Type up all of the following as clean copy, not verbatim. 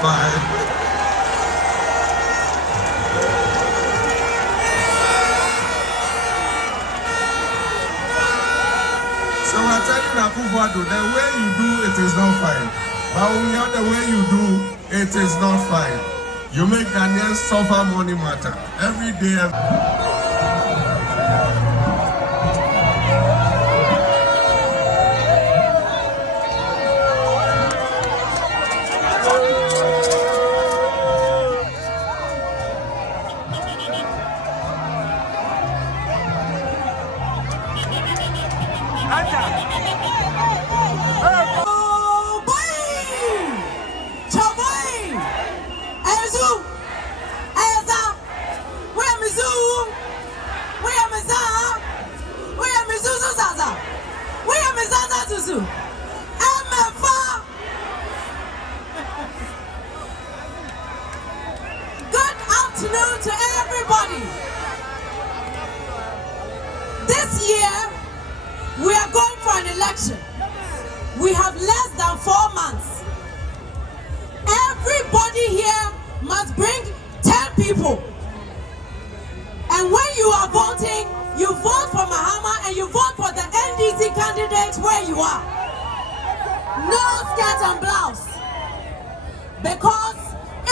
fine. So we're telling Akuffo, the way you do it is not fine. Bawumia, the way you do it is not fine. You make Ghanaians suffer money matter every day. Good afternoon to everybody. This year, we are going for an election. We have less than 4 months. Everybody here must bring 10 people. And when you are voting, you vote for Mahama and you vote for the NDC candidate where you are. No skirt and blouse. Because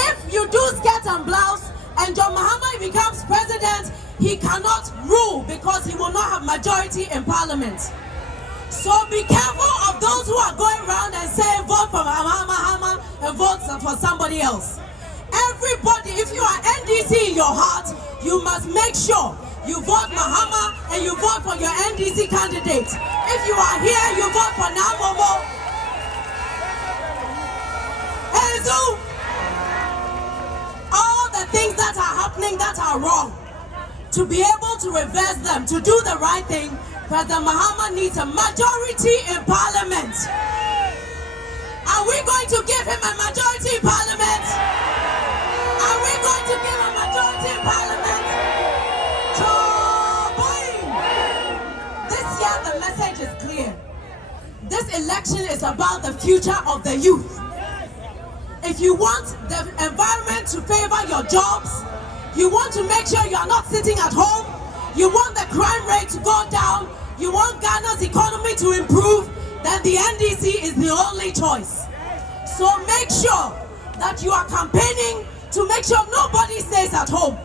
if you do skirt and blouse and John Mahama becomes president, he cannot rule because he will not have majority in parliament. So be careful of those who are going around and saying vote for Mahama and vote for somebody else. Everybody, if you are NDC in your heart, you must make sure you vote Mahama and you vote for your NDC candidate. If you are here, you vote for Namomo. All the things that are happening that are wrong, to be able to reverse them, to do the right thing, President Mahama needs a majority in parliament. Are we going to give him a majority in parliament? Are we going to give a majority in parliament? This year the message is clear. This election is about the future of the youth. If you want the environment to favor your jobs, you want to make sure you are not sitting at home, you want the crime rate to go down, you want Ghana's economy to improve, then the NDC is the only choice. So make sure that you are campaigning to make sure nobody stays at home.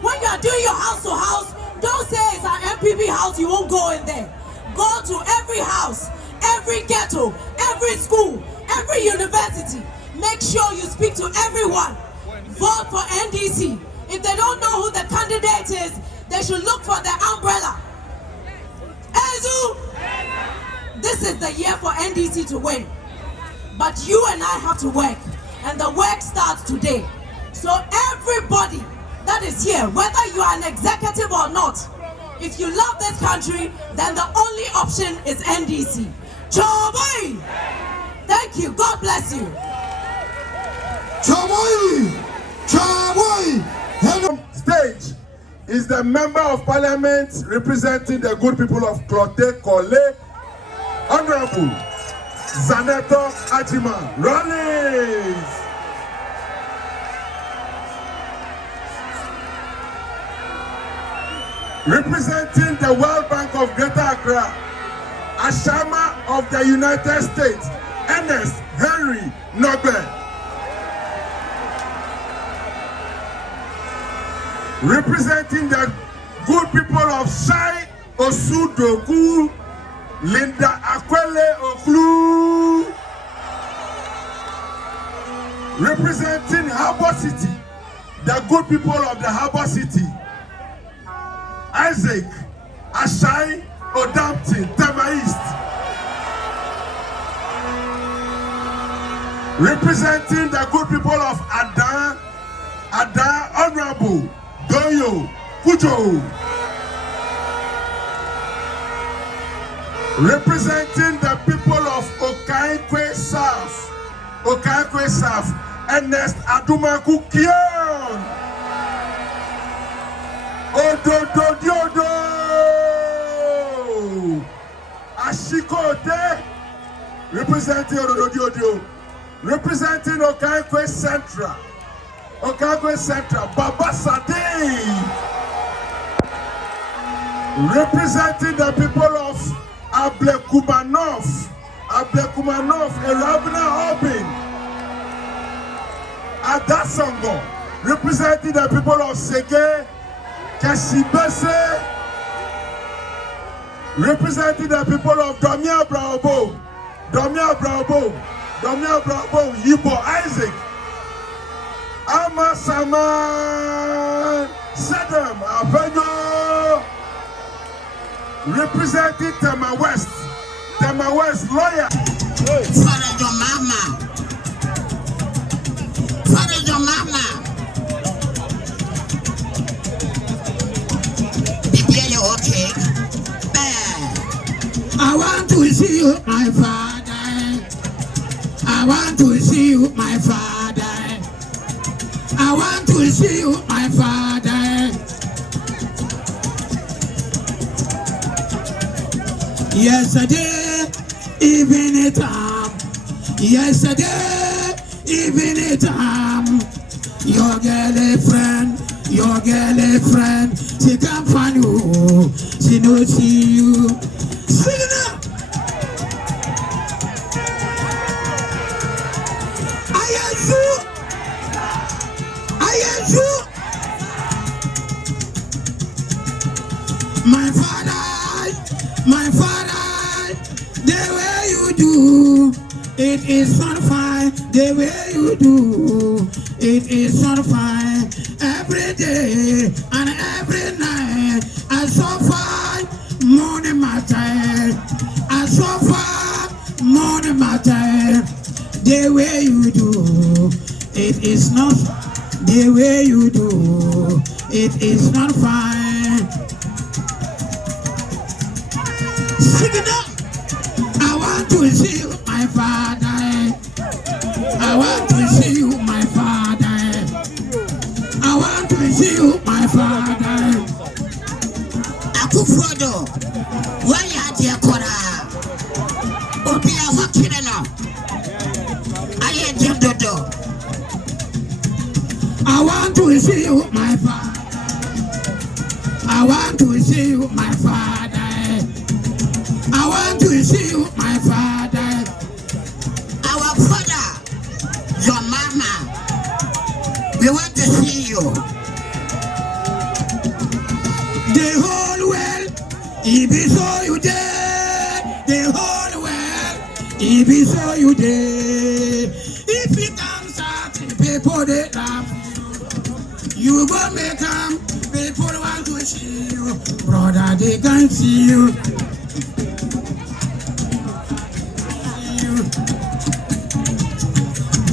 When you are doing your house to house, don't say it's an MPP house, you won't go in there. Go to every house, every ghetto, every school, every university. Make sure you speak to everyone. Vote for NDC. If they don't know who the candidate is, they should look for the umbrella. Ezu! This is the year for NDC to win. But you and I have to work. And the work starts today. So everybody that is here, whether you are an executive or not, if you love this country, then the only option is NDC. Choboy! Thank you. God bless you. Choboy! Choboy! Stage is the Member of Parliament representing the good people of Clote Kole, Honorable Zaneto Ajima. Rollins! Representing the World Bank of Greater Accra, Ashama of the United States, Ernest Henry Nogbe. Representing the good people of Shai Osudogu, Linda Akwele Oklu. Representing Harbour City, the good people of the Harbour City, Isaac Ashai Odampton, Tema East. Representing the good people of Ada, Honorable Doyo Pujo. Representing the people of Okaikwe South, Ernest Adumaku Kion. Odo Ashikote. Representing Odo representing Okaigwe Central, Baba Sade, representing the people of Ablekumanov, Erabna Obin, Adasongo, representing the people of Sege, Kashibese, representing the people of Domia Bravo, Yibo Isaac, Amasaman, Sedem, Abenyo, representing Tema West lawyer. Father your mama. Baby, okay? I want to see you, my father. I want to see you, my father. I want to see you, my father. Yesterday, evening time. Your girlfriend, she can't find you. She don't see you. Sing it up. I am you. My father, the way you do, it is not fine. The way you do, it is not fine. Every day and every night, I suffer morning matter. The way you do, it is not. The way you do, it is not fine. Sing it up. I want to see you, my father. I want to see you, my father. I want to see you, my father. Akuffo, why are you kora? Obia wakire no. Aye dodo. I want to see you, my father. I want to see you, my father. I want to see you, my father. Our father, your mama, we want to see you. The whole world, if you saw you there, the whole world, if you saw you there, if you come start, people they laugh. You go make them, people want to see you, brother they can see you.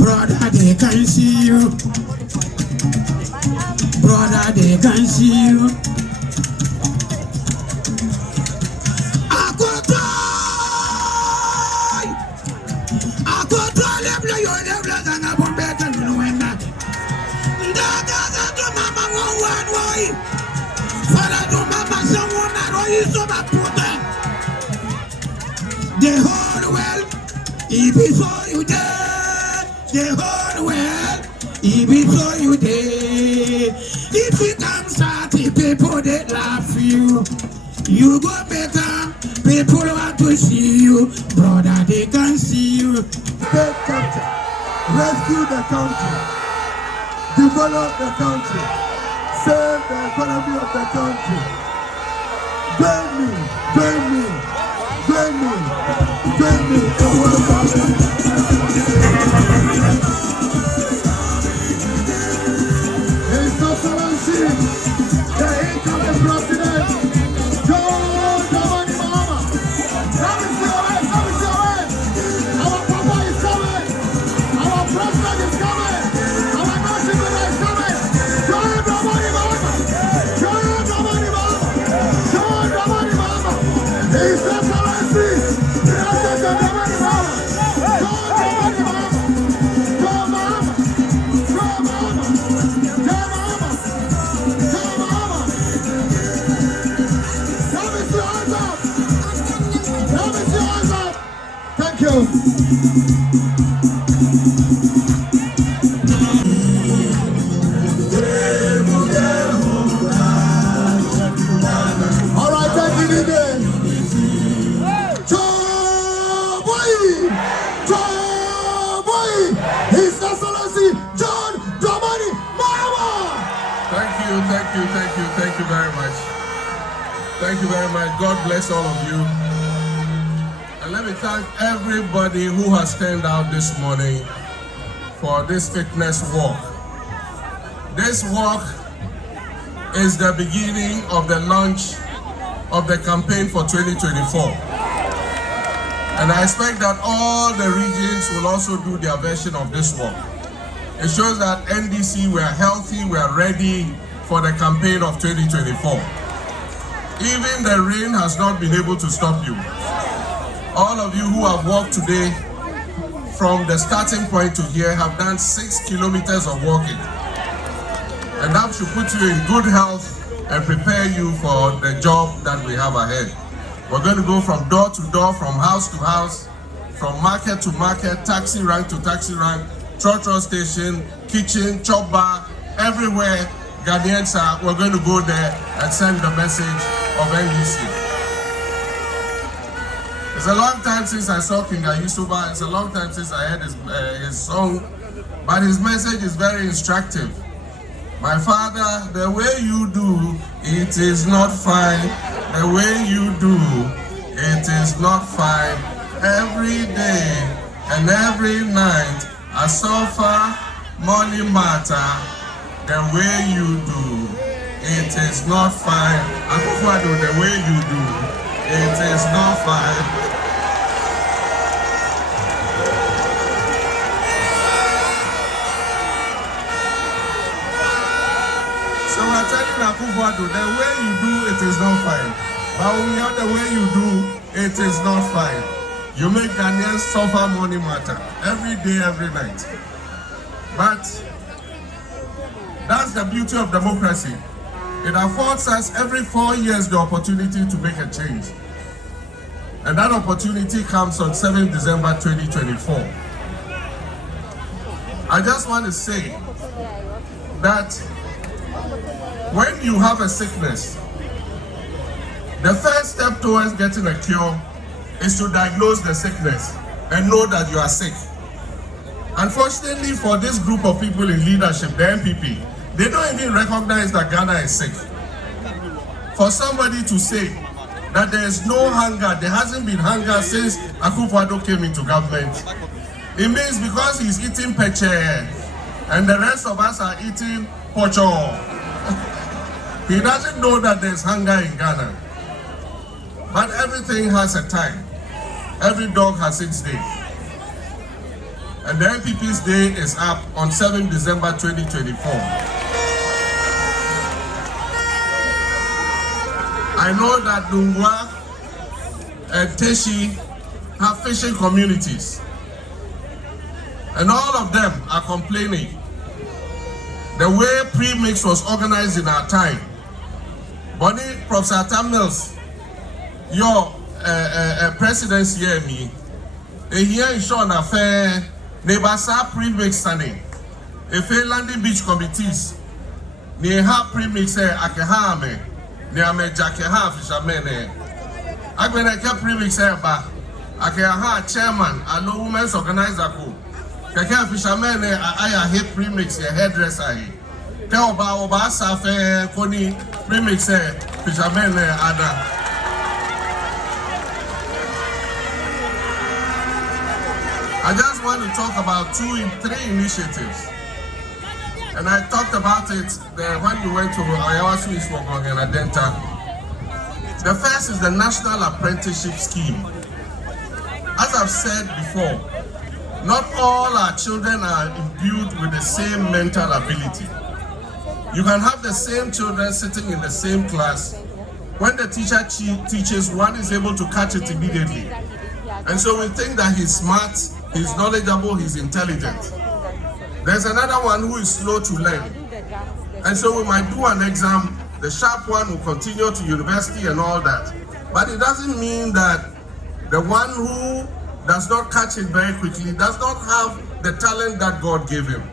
Brother, they can see you. Brother, they can see you. I could try, you never and I won't bet on you when that. To Mama one way. Father, to Mama someone that always so much put the whole world, if he saw you there. The whole world, if we saw you there, if you come start, people they laugh you. You go better, people want to see you, brother they can see you. State captain, rescue the country, develop the country, save the economy of the country. Join me. His Excellency, the incoming president, John Mahama. Come and see our way. Our papa is coming. Our president is coming. Our national leader is coming. John Mahama. His Excellency, President John Mahama. Thank you very much. Thank you very much. God bless all of you. And let me thank everybody who has turned out this morning for this fitness walk. This walk is the beginning of the launch of the campaign for 2024. And I expect that all the regions will also do their version of this walk. It shows that NDC, we are healthy, we are ready for the campaign of 2024. Even the rain has not been able to stop you. All of you who have walked today from the starting point to here have done 6 kilometers of walking. And that should put you in good health and prepare you for the job that we have ahead. We're going to go from door to door, from house to house, from market to market, taxi rank to taxi rank, trotro station, kitchen, chop bar, everywhere Ghanaians are. We're going to go there and send the message of NDC. It's a long time since I saw King Ayusuba. It's a long time since I heard his song, but his message is very instructive. My father, the way you do, it is not fine. The way you do, it is not fine. Every day and every night, I suffer money matter. The way you do, it is not fine. Akuffo, the way you do, it is not fine. So we're telling Akuffo, the way you do, it is not fine. Bawumia, the way you do, it is not fine. You make Ghanaians suffer money matter every day, every night. But that's the beauty of democracy. It affords us every 4 years the opportunity to make a change. And that opportunity comes on 7th December 2024. I just want to say that when you have a sickness, the first step towards getting a cure is to diagnose the sickness and know that you are sick. Unfortunately for this group of people in leadership, the MPP, they don't even recognize that Ghana is sick. For somebody to say that there is no hunger, there hasn't been hunger since Akuffo came into government, it means because he's eating peche and the rest of us are eating pocho. He doesn't know that there's hunger in Ghana. But everything has a time. Every dog has its day. And the NPP's day is up on 7th December 2024. I know that Dungwa and Teshi have fishing communities. And all of them are complaining. The way pre-mix was organized in our time. Bonnie, Professor Tamils, your presidency here, me, here in Sean Affair, Nebasa pre-mix Sunday, if a landing beach committees, near ha pre-mix Akehame, near me Jakeha fishermen. I'm going to keep pre-mix here, but Akeha chairman, and no women's organizer. Keke fishermen, I hate pre-mix here, hairdresser. Tell Oba Safe, Koni, pre-mix fishermen, Ada. I just want to talk about 3 initiatives. And I talked about it when we went to Ayawa Swiss for Ghana Denta. The first is the National Apprenticeship Scheme. As I've said before, not all our children are imbued with the same mental ability. You can have the same children sitting in the same class. When the teacher teaches, one is able to catch it immediately. And so we think that he's smart, he's knowledgeable, he's intelligent. There's another one who is slow to learn. And so we might do an exam, the sharp one will continue to university and all that. But it doesn't mean that the one who does not catch it very quickly does not have the talent that God gave him.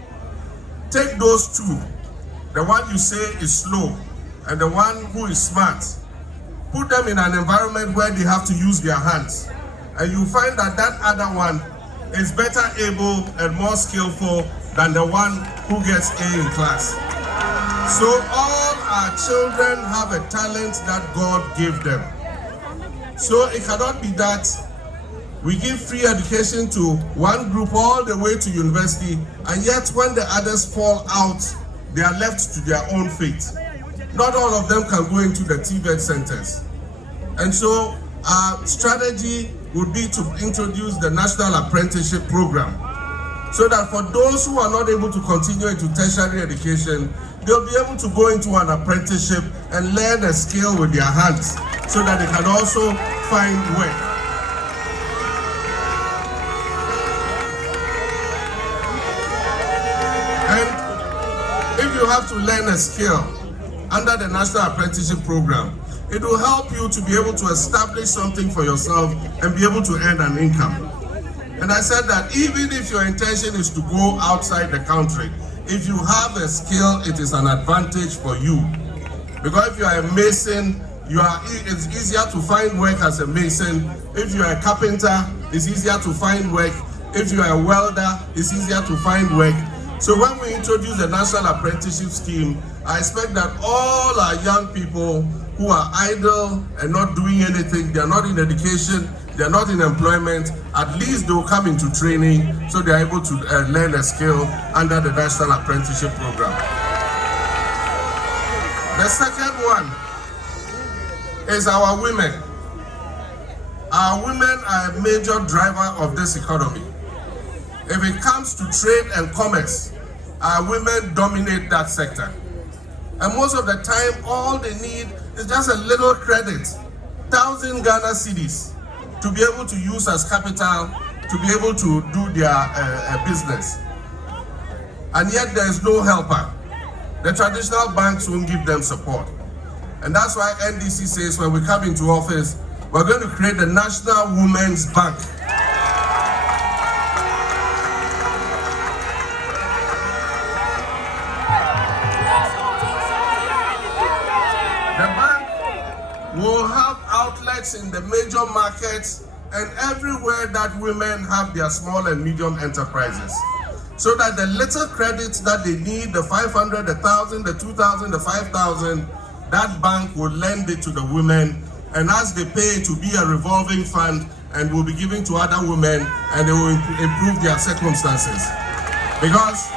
Take those two, the one you say is slow and the one who is smart. Put them in an environment where they have to use their hands. And you find that that other one is better able and more skillful than the one who gets A in class. So all our children have a talent that God gave them. So it cannot be that we give free education to one group all the way to university, and yet when the others fall out, they are left to their own fate. Not all of them can go into the TVET centers. And so our strategy would be to introduce the National Apprenticeship Program, so that for those who are not able to continue into tertiary education, they'll be able to go into an apprenticeship and learn a skill with their hands, so that they can also find work. And if you have to learn a skill under the National Apprenticeship Program, it will help you to be able to establish something for yourself and be able to earn an income. And I said that even if your intention is to go outside the country, if you have a skill, it is an advantage for you. Because if you are a mason, it's easier to find work as a mason. If you are a carpenter, it's easier to find work. If you are a welder, it's easier to find work. So when we introduce the National Apprenticeship Scheme, I expect that all our young people who are idle and not doing anything, they are not in education, they are not in employment, at least they will come into training so they are able to learn a skill under the National Apprenticeship Program. The second one is our women. Our women are a major driver of this economy. If it comes to trade and commerce, our women dominate that sector. And most of the time, all they need is just a little credit, 1,000 Ghana cedis, to be able to use as capital, to be able to do their business. And yet there is no helper. The traditional banks won't give them support. And that's why NDC says when we come into office, we're going to create the National Women's Bank. We'll have outlets in the major markets and everywhere that women have their small and medium enterprises, so that the little credits that they need, the 500, the 1,000, the 2,000, the 5,000, that bank will lend it to the women, and as they pay, it will be a revolving fund and will be given to other women, and they will improve their circumstances. Because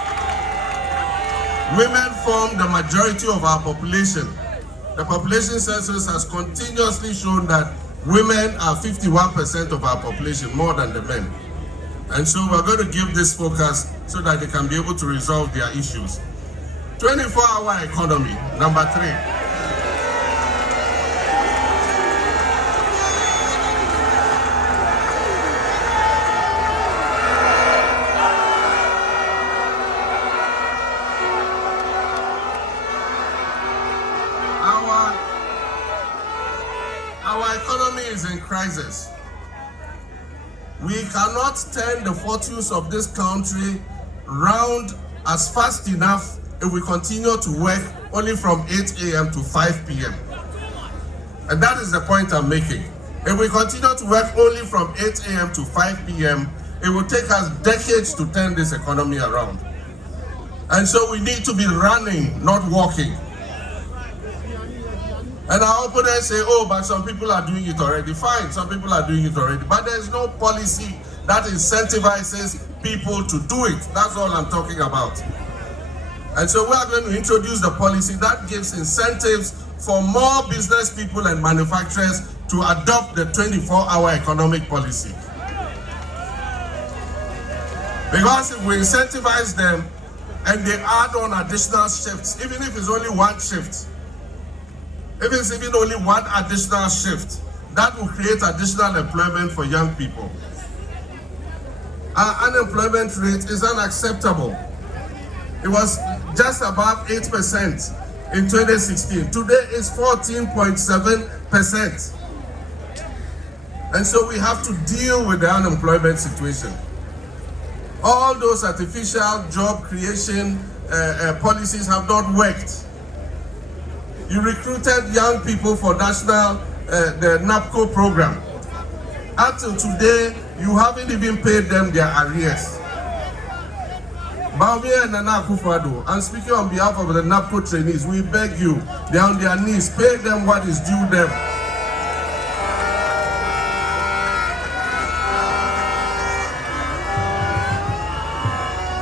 women form the majority of our population. The population census has continuously shown that women are 51% of our population, more than the men. And so we're going to give this focus so that they can be able to resolve their issues. 24-hour economy, number 3. Our economy is in crisis. We cannot turn the fortunes of this country round as fast enough if we continue to work only from 8 a.m. to 5 p.m. And that is the point I'm making. If we continue to work only from 8 a.m. to 5 p.m., it will take us decades to turn this economy around. And so we need to be running, not walking. And our opponents say, oh, but some people are doing it already. Fine, some people are doing it already. But there's no policy that incentivizes people to do it. That's all I'm talking about. And so we are going to introduce the policy that gives incentives for more business people and manufacturers to adopt the 24-hour economic policy. Because if we incentivize them and they add on additional shifts, even if it's only one shift, if it's even only one additional shift, that will create additional employment for young people. Our unemployment rate is unacceptable. It was just above 8% in 2016. Today it's 14.7%. And so we have to deal with the unemployment situation. All those artificial job creation policies have not worked. You recruited young people for the NAPCO program. Until today, you haven't even paid them their arrears. Bawumia and Nana Akuffo, I'm speaking on behalf of the NAPCO trainees. We beg you, they're on their knees, pay them what is due them.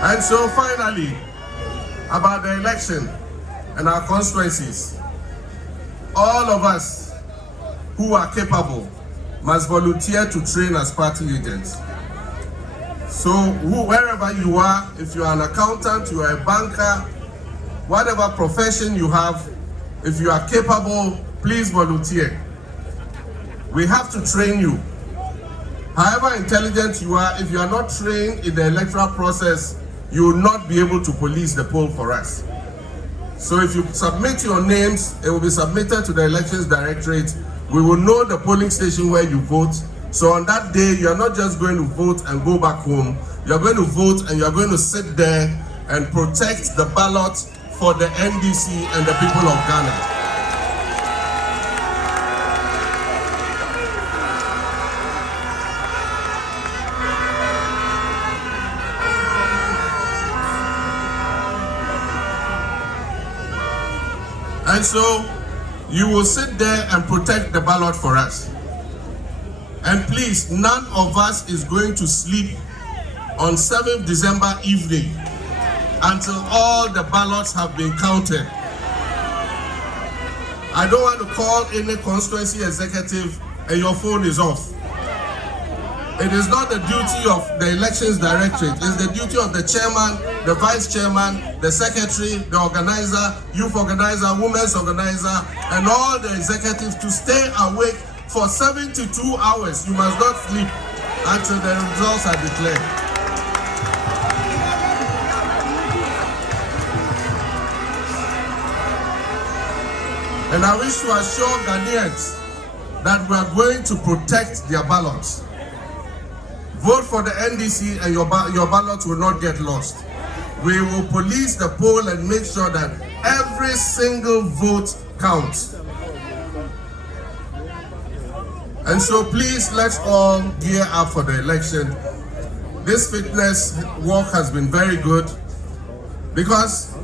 And so finally, about the election and our constituencies, all of us who are capable must volunteer to train as party agents. So wherever you are, if you are an accountant, you are a banker, whatever profession you have, if you are capable, please volunteer. We have to train you. However intelligent you are, if you are not trained in the electoral process, you will not be able to police the poll for us. So if you submit your names, it will be submitted to the Elections Directorate. We will know the polling station where you vote. So on that day, you are not just going to vote and go back home. You are going to vote and you are going to sit there and protect the ballot for the NDC and the people of Ghana. And so you will sit there and protect the ballot for us. And please, none of us is going to sleep on 7th December evening until all the ballots have been counted. I don't want to call any constituency executive and your phone is off. It is not the duty of the Elections Directorate. It's the duty of the chairman, the vice chairman, the secretary, the organizer, youth organizer, women's organizer, and all the executives to stay awake for 72 hours. You must not sleep until the results are declared. And I wish to assure Ghanaians that we are going to protect their ballots. Vote for the NDC and your ballot will not get lost. We will police the poll and make sure that every single vote counts. And so please, let's all gear up for the election. This fitness work has been very good because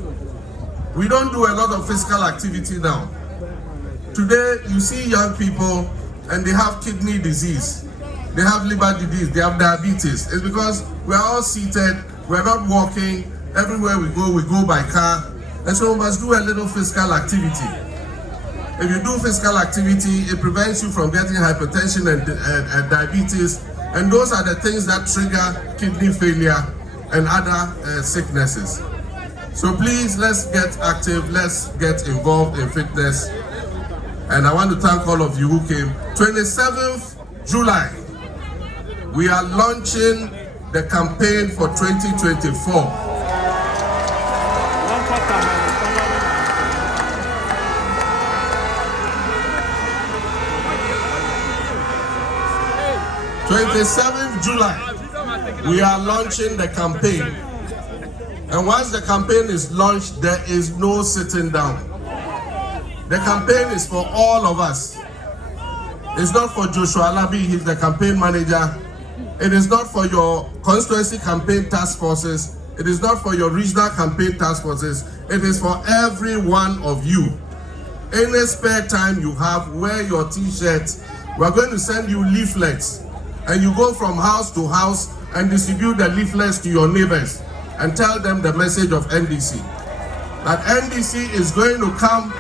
we don't do a lot of physical activity now. Today, you see young people and they have kidney disease. They have liver disease, they have diabetes. It's because we are all seated, we're not walking. Everywhere we go by car. And so we must do a little physical activity. If you do physical activity, it prevents you from getting hypertension and diabetes. And those are the things that trigger kidney failure and other sicknesses. So please, let's get active, let's get involved in fitness. And I want to thank all of you who came. 27th July. We are launching the campaign for 2024. July, we are launching the campaign. And once the campaign is launched, there is no sitting down. The campaign is for all of us. It's not for Joshua Alabi, he's the campaign manager. It is not for your constituency campaign task forces. It is not for your regional campaign task forces. It is for every one of you. Any spare time you have, wear your t-shirt. We're going to send you leaflets. And you go from house to house and distribute the leaflets to your neighbors and tell them the message of NDC. That NDC is going to come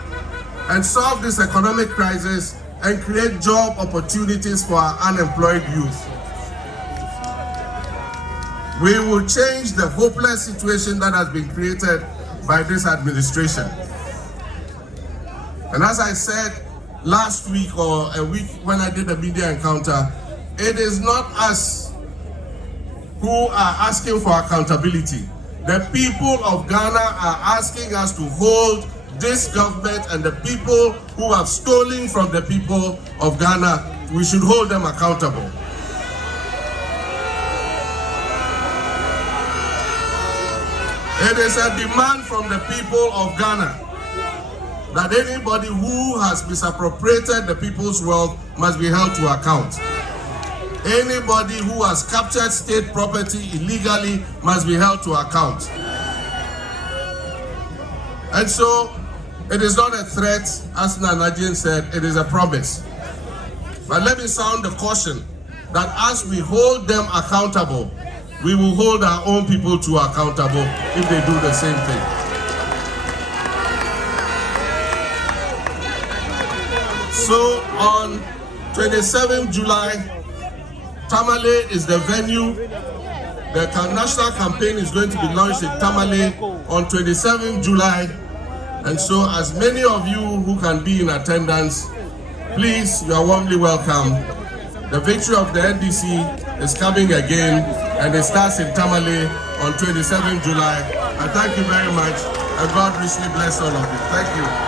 and solve this economic crisis and create job opportunities for our unemployed youth. We will change the hopeless situation that has been created by this administration. And as I said last week or a week when I did a media encounter, it is not us who are asking for accountability. The people of Ghana are asking us to hold this government and the people who have stolen from the people of Ghana. We should hold them accountable. It is a demand from the people of Ghana that anybody who has misappropriated the people's wealth must be held to account. Anybody who has captured state property illegally must be held to account. And so it is not a threat, as Nanajian said, it is a promise. But let me sound the caution that as we hold them accountable, we will hold our own people to accountable if they do the same thing. So on 27 July, Tamale is the venue. The national campaign is going to be launched in Tamale on 27 July. And so as many of you who can be in attendance, please, you are warmly welcome. The victory of the NDC is coming again, and it starts in Tamale on 27 July. I thank you very much, and God richly bless all of you. Thank you.